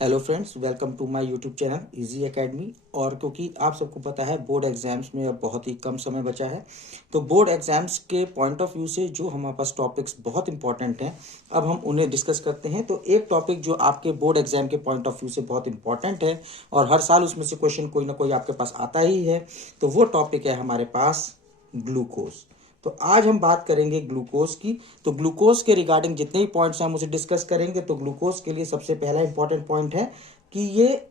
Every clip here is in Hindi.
Hello friends, welcome to my YouTube channel Easy Academy. और क्योंकि आप सबको पता है बोर्ड एग्जाम्स में अब बहुत ही कम समय बचा है, तो बोर्ड एग्जाम्स के पॉइंट ऑफ व्यू से जो हमारे पास टॉपिक्स बहुत इंपॉर्टेंट हैं, अब हम उन्हें डिस्कस करते हैं। तो एक टॉपिक जो आपके बोर्ड एग्जाम के पॉइंट ऑफ व्यू से बहुत इंपॉर्टेंट है और हर साल उसमें से क्वेश्चन कोई ना कोई आपके पास आता ही है, तो वो टॉपिक है हमारे पास ग्लूकोज। तो आज हम बात करेंगे ग्लूकोज की। तो ग्लूकोज के रिगार्डिंग जितने ही पॉइंट्स हम उसे डिस्कस करेंगे। तो ग्लूकोज के लिए सबसे पहला इंपॉर्टेंट पॉइंट है कि ये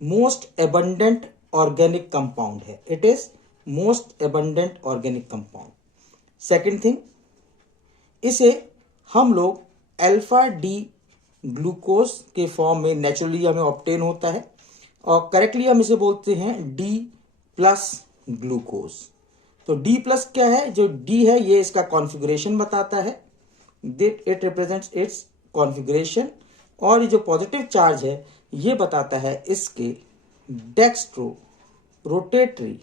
मोस्ट एबंडेंट ऑर्गेनिक कंपाउंड है। It is most abundant organic compound. Second thing, इसे हम लोग अल्फा डी ग्लूकोज के फॉर्म में नेचुरली हमें ऑब्टेन होता है और करेक्टली हम इसे बोलते हैं डी प्लस ग्लूकोज। तो डी प्लस क्या है? जो डी है ये इसका कॉन्फ़िगरेशन बताता है, इट रिप्रेजेंट्स इट्स कॉन्फ़िगरेशन। और ये जो पॉजिटिव चार्ज है ये बताता है इसके डेक्स्ट्रो रोटेटरी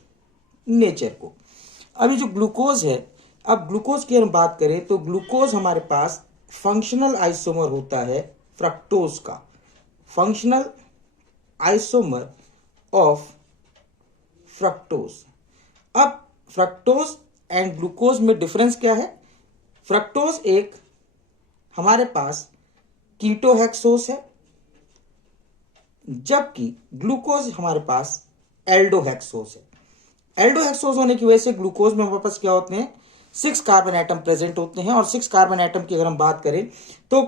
नेचर को। अभी जो ग्लूकोज है, अब ग्लूकोज की हम बात करें तो ग्लूकोज हमारे पास फंक्शनल आइसोमर होता है फ्रक्टोज का, फंक्शनल आइसोमर ऑफ फ्रक्टोज। अब फ्रक्टोज एंड ग्लूकोज में डिफरेंस क्या है? फ्रक्टोज एक हमारे पास कीटोहेक्सोस है, जबकि ग्लूकोज हमारे पास एल्डोहेक्सोस है। एल्डोहेक्सोस होने की वजह से ग्लूकोज में हमारे पास क्या होते हैं? 6 कार्बन एटम प्रेजेंट होते हैं। और 6 कार्बन एटम की अगर हम बात करें तो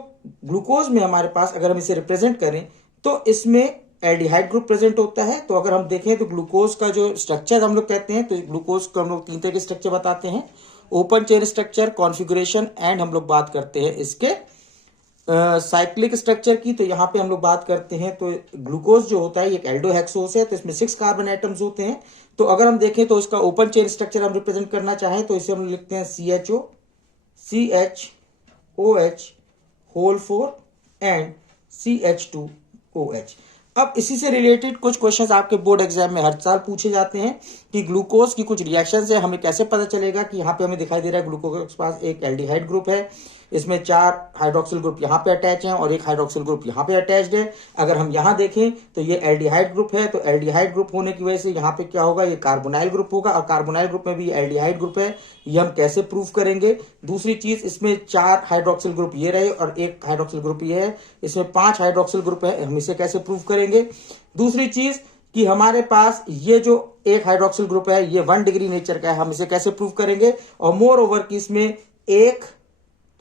ग्लूकोज में हमारे पास अगर हम इसे रिप्रेजेंट करें तो इसमें एल्डिहाइड ग्रुप प्रेजेंट होता है। तो अगर हम देखें तो ग्लूकोज का जो स्ट्रक्चर हम लोग कहते हैं, तो ग्लूकोज को हम लोग 3 तरह के स्ट्रक्चर बताते हैं: open chain structure, configuration and हम लोग बात करते हैं इसके साइक्लिक स्ट्रक्चर की। तो यहाँ पे हम लोग बात करते हैं तो ग्लूकोज जो होता है ये एक एल्डोहेक्सोस है, तो इसमें 6 कार्बन एटम्स होते हैं। तो अगर हम देखें तो इसका ओपन चेन स्ट्रक्चर हम रिप्रेजेंट करना चाहें तो इसे हम लिखते हैं CHO, CHOH whole 4 and CH2OH। अब इसी से रिलेटेड कुछ क्वेश्चंस आपके बोर्ड एग्जाम में हर साल पूछे जाते हैं कि ग्लूकोज की कुछ रिएक्शंस है, हमें कैसे पता चलेगा कि यहाँ पे हमें दिखाई दे रहा है ग्लूकोज के पास एक एल्डिहाइड ग्रुप है, इसमें 4 हाइड्रोक्सिल ग्रुप यहाँ पे अटैच हैं और एक हाइड्रोक्सिल ग्रुप यहाँ पे अटैच्ड है। अगर हम यहाँ देखें तो ये एल्डिहाइड ग्रुप है, तो एल्डिहाइड ग्रुप होने की वजह से यहाँ पे क्या होगा? ये कार्बोनाइल ग्रुप होगा और कार्बोनाइल ग्रुप में भी एल्डिहाइड ग्रुप है। ये हम कैसे प्रूव करेंगे? दूसरी चीज, इसमें 4 हाइड्रोक्सिल ग्रुप ये रहे और एक हाइड्रोक्सिल ग्रुप ये है, इसमें 5 हाइड्रोक्सिल ग्रुप है, हम इसे कैसे प्रूव करेंगे? दूसरी चीज कि हमारे पास ये जो एक हाइड्रोक्सिल ग्रुप है ये 1 डिग्री नेचर का है, हम इसे कैसे प्रूव करेंगे? और मोर ओवर कि इसमें एक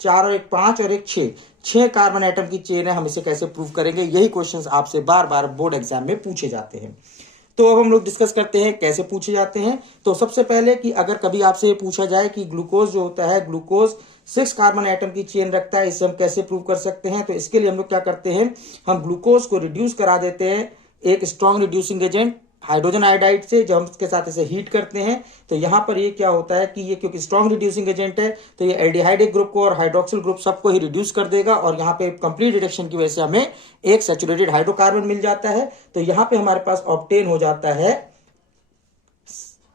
4 और एक 5 और एक 6 कार्बन एटम की चेन है, हम इसे कैसे प्रूव करेंगे? यही क्वेश्चंस आपसे बार बार बोर्ड एग्जाम में पूछे जाते हैं। तो अब हम लोग डिस्कस करते हैं कैसे पूछे जाते हैं। तो सबसे पहले कि अगर कभी आपसे पूछा जाए कि ग्लूकोज जो होता है, ग्लूकोज 6 कार्बन एटम की चेन रखता है, इसे हम कैसे प्रूव कर सकते हैं? तो इसके लिए हम लोग क्या करते हैं, हम ग्लूकोज को रिड्यूस करा देते हैं एक strong reducing agent hydrogen iodide से। जब हम इसके साथ इसे हीट करते हैं तो यहाँ पर ये क्या होता है कि ये क्योंकि स्ट्रॉन्ग रिड्यूसिंग एजेंट है तो ये एल्डिहाइड ग्रुप को और हाइड्रोक्सिल ग्रुप सबको ही रिड्यूस कर देगा और यहाँ पे कंप्लीट रिडक्शन की वजह से हमें एक सैचुरेटेड हाइड्रोकार्बन मिल जाता है। तो यहाँ पे हमारे पास ऑब्टेन हो जाता है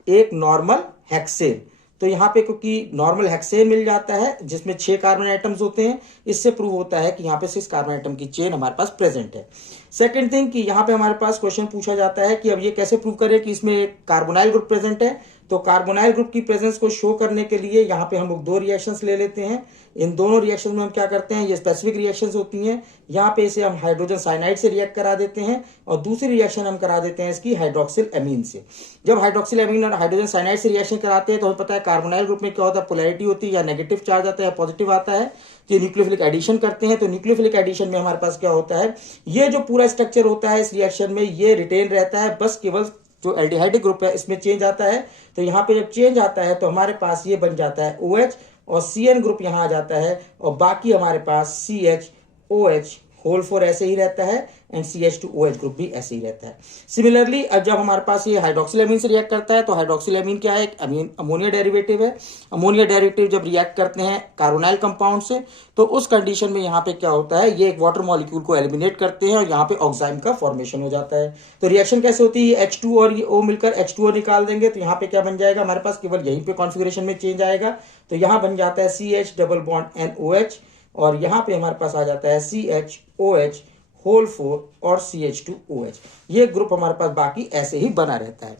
एक नॉर्मल हेक्सेन। तो यहाँ पे क्योंकि नॉर्मल हेक्सेन मिल जाता है जिसमें 6 कार्बन एटम्स होते हैं, इससे प्रूव होता है कि यहाँ पे 6 कार्बन एटम की चेन हमारे पास प्रेजेंट है। सेकंड थिंग कि यहाँ पे हमारे पास क्वेश्चन पूछा जाता है कि अब ये कैसे प्रूव करें कि इसमें एक कार्बोनाइल ग्रुप प्रेजेंट है। तो कार्बोनाइल ग्रुप की प्रेजेंस को शो करने के लिए यहाँ पे हम लोग 2 रिएक्शंस ले लेते हैं। इन दोनों रिएक्शन में हम क्या करते हैं, ये स्पेसिफिक रिएक्शंस होती हैं। यहाँ पे इसे हम हाइड्रोजन साइनाइड से रिएक्ट करा देते हैं और दूसरी रिएक्शन हम करा देते हैं इसकी हाइड्रोक्सिल एमीन से। जब हाइड्रोक्सिल एमीन और हाइड्रोजन साइनाइड से रिएक्शन कराते हैं तो हमें पता है कार्बोनाइल ग्रुप में क्या होता है, पोलैरिटी होती है, या नेगेटिव चार्ज आता है या पॉजिटिव आता है। तो न्यूक्लियोफिलिक एडिशन करते हैं तो न्यूक्लियोफिलिक एडिशन में हमारे पास क्या होता है, ये जो पूरा स्ट्रक्चर होता है इस रिएक्शन में ये रिटेन रहता है, बस केवल जो एल्डिहाइड ग्रुप है इसमें चेंज आता है। तो यहाँ पे जब चेंज आता है तो हमारे पास ये बन जाता है OH और CN ग्रुप यहाँ आ जाता है और बाकी हमारे पास CHOH होल 4 ऐसे ही रहता है एंड CH2OH ग्रुप भी ऐसे ही रहता है। सिमिलरली अब जब हमारे पास ये हाइड्रोक्सिल एमीन से रिएक्ट करता है तो हाइड्रोक्सिल एमीन क्या है, एक अमोनिया डेरिवेटिव है। अमोनिया डेरिवेटिव जब रिएक्ट करते हैं कार्बोनाइल कंपाउंड से तो उस कंडीशन में यहाँ पे क्या होता है, ये एक वाटर मॉलिक्यूल को एलिमिनेट करते हैं और यहाँ पे ऑक्साइम का फॉर्मेशन हो जाता है। तो रिएक्शन कैसे होती है, H2 और ये O मिलकर H2O निकाल देंगे तो यहाँ पे क्या बन जाएगा, हमारे पास केवल यहीं पे कॉन्फ़िगरेशन में चेंज आएगा। तो यहाँ बन जाता है CH डबल बॉन्ड NOH और यहाँ पे हमारे पास आ जाता है CHOH होल 4 और CH2OH। ये ग्रुप हमारे पास बाकी ऐसे ही बना रहता है।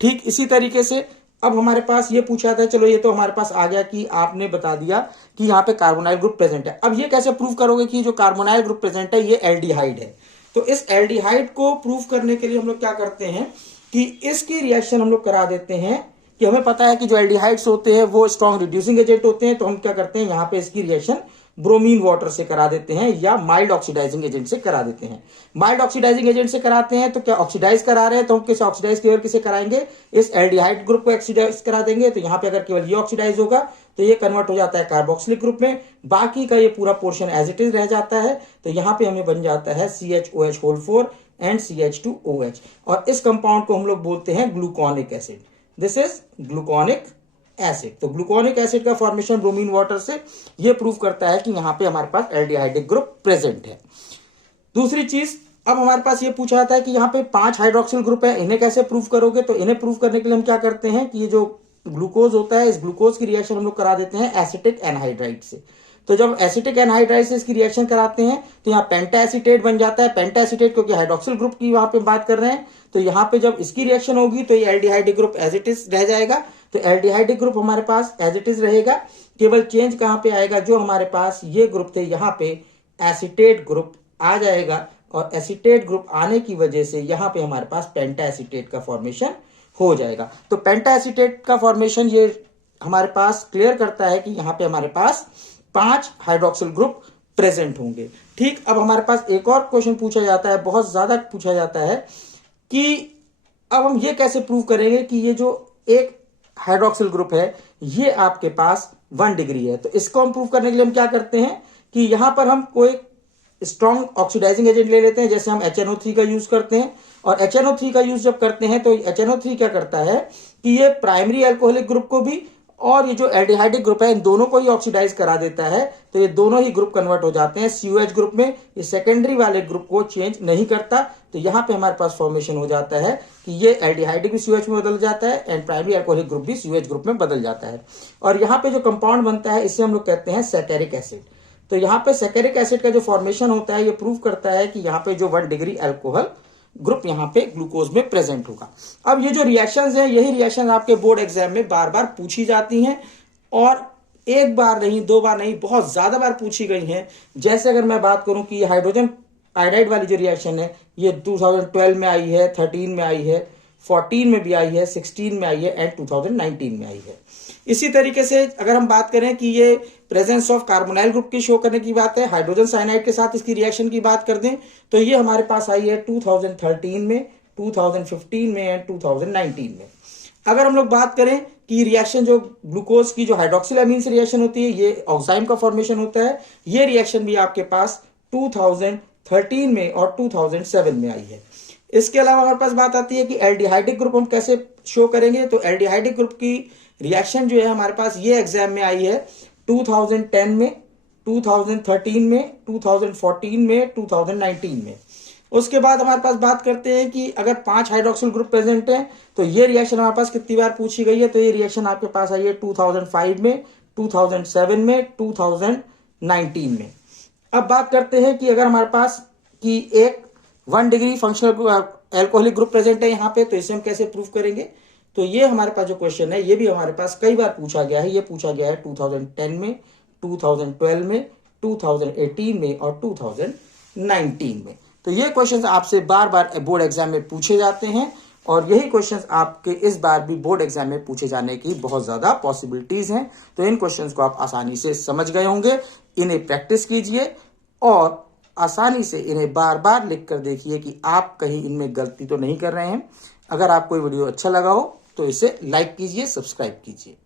ठीक इसी तरीके से अब हमारे पास ये पूछा था, चलो ये तो हमारे पास आ गया कि आपने बता दिया कि यहाँ पे कार्बोनाइल ग्रुप प्रेजेंट है। अब ये कैसे प्रूव करोगे कि जो कार्बोनाइल ग्रुप प्रेजेंट है ये एल्डिहाइड है? तो इस एल्डिहाइड को प्रूव करने के लिए हम लोग क्या करते हैं कि इसकी रिएक्शन हम लोग करा देते हैं कि हमें पता है कि जो एल्डिहाइड्स होते हैं वो स्ट्रॉन्ग रिड्यूसिंग एजेंट होते हैं, तो हम क्या करते हैं यहाँ पे इसकी रिएक्शन ब्रोमीन वाटर से करा देते हैं या माइल्ड ऑक्सीडाइजिंग एजेंट से करा देते हैं। माइल्ड ऑक्सीडाइजिंग एजेंट से कराते हैं तो क्या ऑक्सीडाइज करा रहे हैं, तो हम किस ऑक्सीडाइज केवल किसे कराएंगे, इस एल्डिहाइड ग्रुप को ऑक्सीडाइज करा देंगे। तो यहाँ पे अगर केवल ये ऑक्सीडाइज होगा तो ये कन्वर्ट हो जाता है कार्बोक्सिलिक ग्रुप में, बाकी का ये पूरा पोर्शन एज इट इज रह जाता है। तो यहाँ पे हमें बन जाता है CHOH होल 4 एंड CH2OH, और इस कंपाउंड को हम लोग बोलते हैं gluconic acid. This is gluconic acid. तो ग्लूकोनिक एसिड का फॉर्मेशन ब्रोमीन वाटर से ये प्रूव करता है कि यहाँ पे हमारे पास एल्डिहाइडिक ग्रुप प्रेजेंट है। दूसरी चीज, अब हमारे पास ये पूछा जाता है कि यहाँ पे 5 हाइड्रोक्सिल ग्रुप है, इन्हें कैसे प्रूव करोगे? तो इन्हें प्रूव करने के लिए हम क्या करते हैं कि ये जो ग्लूकोज होता है, इस ग्लूकोज की रिएक्शन हम लोग करा देते हैं एसिटिक एनहाइड्राइड से। तो जब एसिटिक एनहाइड्राइड से इसकी रिएक्शन कराते हैं तो यहाँ पेंटा एसीटेट बन जाता है। पेंटा एसीटेट क्योंकि हाइड्रोक्सिल ग्रुप की वहां पे बात कर रहे हैं, तो यहाँ पे जब इसकी रिएक्शन होगी तो ये aldehydic group as it is रह जाएगा। तो एल्डिहाइडिक ग्रुप हमारे पास एज इट इज रहेगा, केवल चेंज कहाँ पे आएगा, जो हमारे पास ये ग्रुप थे यहाँ पे एसीटेट ग्रुप आ जाएगा, और एसीटेट ग्रुप आने की वजह से यहाँ पे हमारे पास पेंटा एसीटेट का फॉर्मेशन हो जाएगा। तो पेंटा एसीटेट का फॉर्मेशन ये हमारे पास क्लियर करता है कि यहाँ पे हमारे पास 5 हाइड्रोक्सिल ग्रुप प्रेजेंट होंगे। ठीक, अब हमारे पास एक और क्वेश्चन पूछा जाता है, बहुत ज्यादा पूछा जाता है कि अब हम ये कैसे प्रूव करेंगे कि ये जो एक हाइड्रोक्सिल ग्रुप है ये आपके पास 1 डिग्री है। तो इसको हम प्रूव करने के लिए हम क्या करते हैं कि यहां पर हम कोई स्ट्रॉन्ग ऑक्सीडाइजिंग एजेंट ले लेते हैं, जैसे हम HNO3 का यूज करते हैं। और HNO3 का यूज जब करते हैं तो HNO3 क्या करता है कि ये प्राइमरी अल्कोहलिक ग्रुप को भी और ये जो एल्डिहाइडिक ग्रुप है इन दोनों को ही ऑक्सीडाइज करा देता है। तो ये दोनों ही ग्रुप कन्वर्ट हो जाते हैं COH ग्रुप में। ये सेकेंडरी वाले ग्रुप को चेंज नहीं करता। तो यहाँ पे हमारे पास फॉर्मेशन हो जाता है कि ये एल्डिहाइडिक भी COH में बदल जाता है एंड प्राइमरी अल्कोहलिक ग्रुप भी COH ग्रुप में बदल जाता है। और यहाँ पे जो कंपाउंड बनता है इसे हम लोग कहते हैं सैकेरिक एसिड। तो यहाँ पे सैकेरिक एसिड का जो फॉर्मेशन होता है ये प्रूव करता है कि यहाँ पे जो 1 डिग्री अल्कोहल ग्रुप यहाँ पे ग्लूकोज में प्रेजेंट होगा। अब ये जो रिएक्शंस हैं यही रिएक्शंस आपके बोर्ड एग्जाम में बार बार पूछी जाती हैं, और एक बार नहीं, 2 बार नहीं, बहुत ज्यादा बार पूछी गई हैं। जैसे अगर मैं बात करूं कि हाइड्रोजन आयोडाइड वाली जो रिएक्शन है ये 2012 में आई है, 13 में आई है, 14 में भी आई है, 16 में आई है एंड 2019 में आई है। इसी तरीके से अगर हम बात करें कि ये प्रेजेंस ऑफ कार्बोनाइल ग्रुप की शो करने की बात है, हाइड्रोजन साइनाइड के साथ इसकी रिएक्शन की बात कर दें तो ये हमारे पास आई है 2013 में, 2015 में एंड 2019 में। अगर हम लोग बात करें कि रिएक्शन जो ग्लूकोज की जो हाइड्रोक्सिल अमीन से रिएक्शन होती है ये ऑक्साइम का फॉर्मेशन होता है, ये रिएक्शन भी आपके पास 2013 में और 2007 में आई है। इसके अलावा हमारे पास बात आती है कि एल्डिहाइडिक ग्रुप हम कैसे शो करेंगे। तो एल्डिहाइडिक ग्रुप की रिएक्शन जो है हमारे पास ये एग्जाम में आई है 2010 में, 2013 में, 2014 में, 2019 में। उसके बाद हमारे पास बात करते हैं कि अगर 5 हाइड्रोक्सिल ग्रुप प्रेजेंट हैं तो ये रिएक्शन हमारे पास कितनी बार पूछी गई है। तो ये रिएक्शन आपके पास आई है 2005 में, 2007 में, 2019 में। अब बात करते हैं कि अगर हमारे पास कि एक 1 degree functional alcoholic group present है यहाँ पे, तो इसे हम कैसे प्रूव करेंगे। तो ये हमारे पास जो क्वेश्चन है ये भी हमारे पास कई बार पूछा गया है। ये पूछा गया है 2010 में, 2012 में, 2018 में और 2019 में। तो ये क्वेश्चंस आपसे बार बार बोर्ड एग्जाम में पूछे जाते हैं, और यही क्वेश्चंस आपके इस बार भी बोर्ड एग्जाम में पूछे जाने की बहुत ज्यादा पॉसिबिलिटीज हैं। तो इन क्वेश्चंस को आप आसानी से समझ गए होंगे, इन्हें प्रैक्टिस कीजिए और आसानी से इन्हें बार बार लिख कर देखिए कि आप कहीं इनमें गलती तो नहीं कर रहे हैं। अगर आपको ये वीडियो अच्छा लगा हो तो इसे लाइक कीजिए, सब्सक्राइब कीजिए।